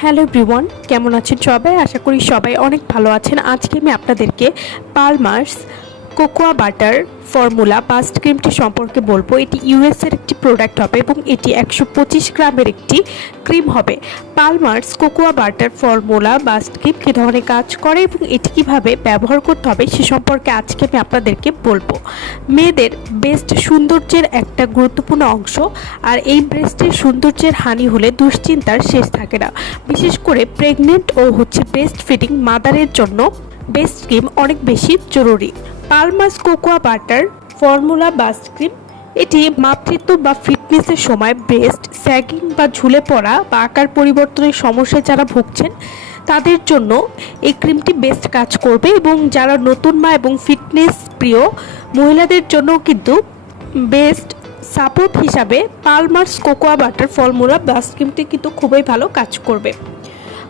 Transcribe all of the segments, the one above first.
Hello everyone, কেমন আছেন সবাই? আশা করি সবাই অনেক ভালো আছেন। আজকে আমি আপনাদেরকে Palmer's cocoa butter formula bust ক্রিমটি সম্পর্কে বলব। এটি ইউএস এর একটি প্রোডাক্ট হবে এবং এটি একশো পঁচিশ গ্রামের একটি ক্রিম হবে। Palmer's cocoa butter formula bust cream কী ধরনের কাজ করে এবং এটি কীভাবে ব্যবহার করতে হবে সে সম্পর্কে আজকে আমি আপনাদেরকে বলব। মেয়েদের বেস্ট সৌন্দর্যের একটা গুরুত্বপূর্ণ অংশ আর এই ব্রেস্টের সৌন্দর্যের হানি হলে দুশ্চিন্তার শেষ থাকে না। বিশেষ করে প্রেগনেন্ট ও হচ্ছে বেস্ট ফিডিং মাদারের জন্য বেস্ট ক্রিম অনেক বেশি জরুরি। Palmer's cocoa butter, formula bust cream এটি মাতৃত্ব বা ফিটনেসের সময় ব্রেস্ট, স্যাগিং বা ঝুলে পড়া বা আকার পরিবর্তনের সমস্যায় যারা ভুগছেন, তাদের জন্য এই ক্রিমটি বেস্ট কাজ করবে এবং যারা নতুন মা এবং ফিটনেস প্রিয়, মহিলাদের জন্য কিন্তু বেস্ট সাপোর্ট হিসাবে Palmer's cocoa butter, formula bust ক্রিমটি কিন্তু খুবই ভালো কাজ করবে।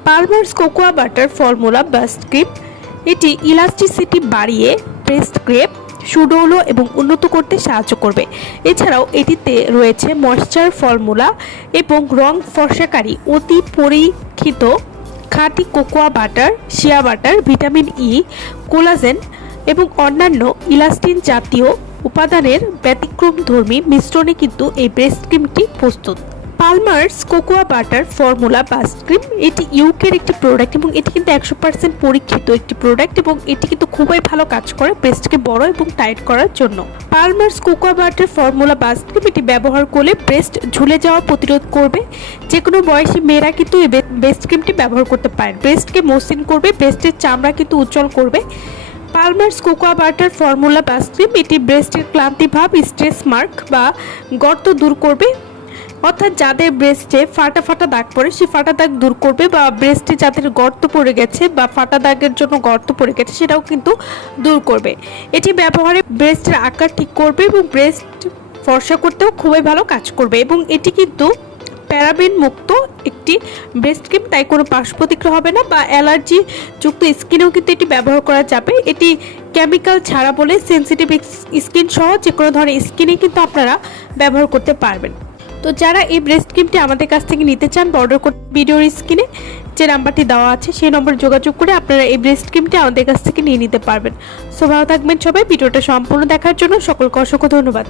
Palmer's cocoa butter, formula bust cream এটি ইলাস্টিসিটি বাড়িয়ে ব্রেস্ট ক্রেপ সুডৌলো এবং উন্নত করতে সাহায্য করবে। এছাড়াও এটিতে রয়েছে ময়শ্চার ফর্মুলা এবং রং ফর্সাকারী অতি পরীক্ষিত খাঁটি cocoa butter shea butter vitamin E collagen এবং অন্যান্য ইলাস্টিন জাতীয় উপাদানের ব্যতিক্রমধর্মী মিশ্রণে কিন্তু এই ব্রেস্ট ক্রিমটি প্রস্তুত। Palmer's cocoa butter formula bust cream এটি ইউকের একটি প্রোডাক্ট এবং এটি কিন্তু একশো পার্সেন্ট পরীক্ষিত একটি প্রোডাক্ট এবং এটি কিন্তু খুবই ভালো কাজ করে ব্রেস্টকে বড় এবং টাইট করার জন্য। Palmer's cocoa butter formula bust cream এটি ব্যবহার করলে ব্রেস্ট ঝুলে যাওয়া প্রতিরোধ করবে। যে কোনো বয়সী মেয়েরা কিন্তু এই বেস্ট ক্রিমটি ব্যবহার করতে পারেন ব্রেস্টকে মসৃণ করবে ব্রেস্টের চামড়া কিন্তু উজ্জ্বল করবে। Palmer's cocoa butter formula bust cream এটি ব্রেস্টের ক্লান্তিভাব স্ট্রেস মার্ক বা গর্ত দূর করবে। অর্থাৎ যাদের ব্রেস্টে ফাটা ফাটা দাগ পড়ে, সেই ফাটা দাগ দূর করবে বা ব্রেস্টে যাদের গর্ত পড়ে গেছে বা ফাটা দাগের জন্য গর্ত পড়ে গেছে, সেটাও কিন্তু দূর করবে। এটি ব্যবহারে ব্রেস্টের আকার ঠিক করবে এবং ব্রেস্ট ফর্সা করতেও খুবই ভালো কাজ করবে এবং এটি কিন্তু প্যারাবেন মুক্ত একটি ব্রেস্ট ক্রিম তাই কোনো পার্শ্ব প্রতিক্রিয়া হবে না বা অ্যালার্জি যুক্ত স্কিনেও কিন্তু এটি ব্যবহার করা যাবে। এটি কেমিক্যাল ছাড়া বলে সেন্সিটিভ স্কিন সহ যে কোনো ধরনের স্কিনে কিন্তু আপনারা ব্যবহার করতে পারবেন। তো যারা এই ব্রেস্ট ক্রিমটি আমাদের কাছ থেকে নিতে চান বা অর্ডার করতে ভিডিওর স্ক্রিনে যে নাম্বারটি দেওয়া আছে, সেই নম্বরে যোগাযোগ করে আপনারা এই ব্রেস্ট ক্রিমটি আমাদের কাছ থেকে নিয়ে নিতে পারবেন। সো ভালো থাকবেন সবাই, ভিডিওটা সম্পূর্ণ দেখার জন্য সকলকে অসংখ্য ধন্যবাদ।